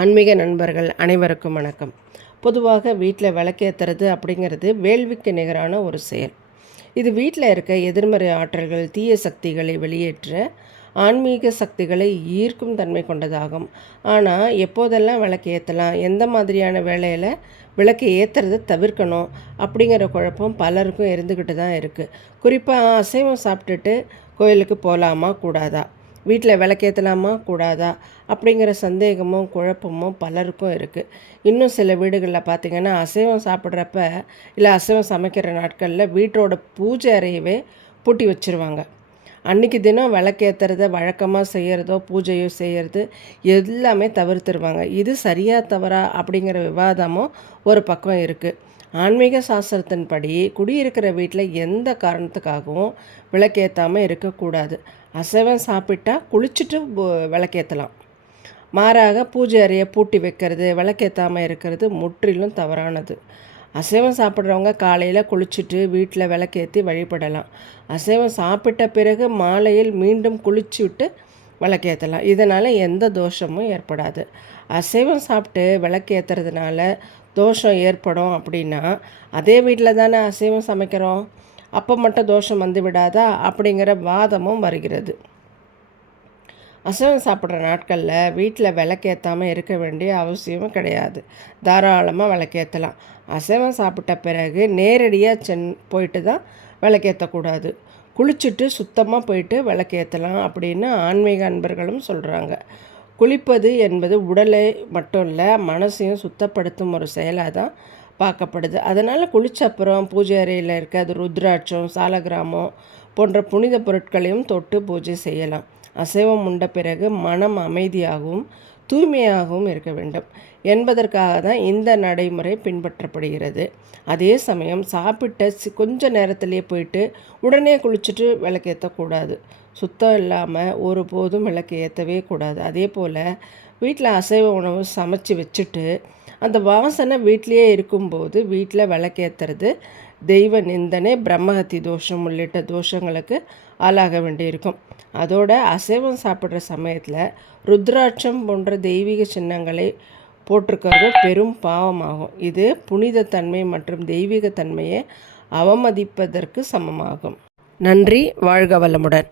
ஆன்மீக நண்பர்கள் அனைவருக்கும் வணக்கம். பொதுவாக வீட்டில் விளக்கேற்றுறது அப்படிங்கிறது வேள்விக்கு நிகரான ஒரு செயல். இது வீட்டில் இருக்க எதிர்மறை ஆற்றல்கள், தீய சக்திகளை வெளியேற்ற ஆன்மீக சக்திகளை ஈர்க்கும் தன்மை கொண்டதாகும். ஆனால் எப்போதெல்லாம் விளக்கு ஏற்றலாம், எந்த மாதிரியான வேலையில் விளக்கு ஏற்றுறதை தவிர்க்கணும் அப்படிங்கிற குழப்பம் பலருக்கும் இருந்துக்கிட்டு தான் இருக்குது. குறிப்பாக அசைவம் சாப்பிட்டுட்டு கோயிலுக்கு போகலாமா கூடாதா, வீட்டில் விளக்கேற்றலாமா கூடாதா அப்படிங்கிற சந்தேகமும் குழப்பமும் பலருக்கும் இருக்குது. இன்னும் சில வீடுகளில் பார்த்திங்கன்னா அசைவம் சாப்பிட்றப்ப இல்லை அசைவம் சமைக்கிற நாட்களில் வீட்டோட பூஜை அறையவே பூட்டி வச்சுருவாங்க. அன்றைக்கி தினம் விளக்கேற்றுறத வழக்கமாக செய்கிறதோ பூஜையோ செய்கிறது எல்லாமே தவிர்த்துருவாங்க. இது சரியாக தவறா அப்படிங்கிற விவாதமும் ஒரு பக்கம் இருக்குது. ஆன்மீக சாஸ்திரத்தின்படி குடியிருக்கிற வீட்டில் எந்த காரணத்துக்காகவும் விளக்கேற்றாமல் இருக்கக்கூடாது. அசைவம் சாப்பிட்டா குளிச்சுட்டு விளக்கேற்றலாம். மாறாக பூஜை அறையை பூட்டி வைக்கிறது, விளக்கேற்றாமல் இருக்கிறது முற்றிலும் தவறானது. அசைவம் சாப்பிட்றவங்க காலையில் குளிச்சுட்டு வீட்டில் விளக்கேற்றி வழிபடலாம். அசைவம் சாப்பிட்ட பிறகு மாலையில் மீண்டும் குளிச்சு விட்டு விளக்கேற்றலாம். இதனால் எந்த தோஷமும் ஏற்படாது. அசைவம் சாப்பிட்டு விளக்கேற்றுறதுனால தோஷம் ஏற்படும் அப்படின்னா அதே வீட்டில் தானே அசைவம் சமைக்கிறோம், அப்போ மட்டும் தோஷம் வந்து விடாதா அப்படிங்கிற வாதமும் வருகிறது. அசைவம் சாப்பிட்ற நாட்களில் வீட்டில் விளக்கேற்றாமல் இருக்க வேண்டிய அவசியமும் கிடையாது. தாராளமாக விளக்கேற்றலாம். அசைவம் சாப்பிட்ட பிறகு நேரடியாக போயிட்டு தான் விளக்கேற்றக்கூடாது. குளிச்சுட்டு சுத்தமாக போயிட்டு விளக்கேற்றலாம் அப்படின்னு ஆன்மீக அன்பர்களும் சொல்கிறாங்க. குளிப்பது என்பது உடலை மட்டும் இல்லை, மனசையும் சுத்தப்படுத்தும் ஒரு செயலாக தான் பார்க்கப்படுது. அதனால் குளித்த அப்புறம் பூஜை அறையில் இருக்க அது ருத்ராட்சம், சாலகிராமம் போன்ற புனித பொருட்களையும் தொட்டு பூஜை செய்யலாம். அசைவம் உண்ட பிறகு மனம் அமைதியாகவும் தூய்மையாகவும் இருக்க வேண்டும் என்பதற்காக தான் இந்த நடைமுறை பின்பற்றப்படுகிறது. அதே சமயம் சாப்பிட்ட கொஞ்ச நேரத்திலே போயிட்டு உடனே குளிச்சுட்டு விளக்கேற்றக்கூடாது. சுத்தம் இல்லாமல் ஒருபோதும் விளக்கு ஏற்றவே கூடாது. அதே போல் வீட்டில் அசைவ உணவு சமைச்சு வச்சுட்டு அந்த வாசனை வீட்டிலையே இருக்கும்போது வீட்டில் விளக்கேற்றுறது தெய்வ நிந்தனை, பிரம்மஹத்தி தோஷம் உள்ளிட்ட தோஷங்களுக்கு ஆளாக வேண்டியிருக்கும். அதோட அசைவம் சாப்பிட்ற சமயத்தில் ருத்ராட்சம் போன்ற தெய்வீக சின்னங்களை போட்டிருக்கிறது பெரும் பாவமாகும். இது புனித தன்மை மற்றும் தெய்வீக தன்மையை அவமதிப்பதற்கு சமமாகும். நன்றி. வாழ்க வளமுடன்.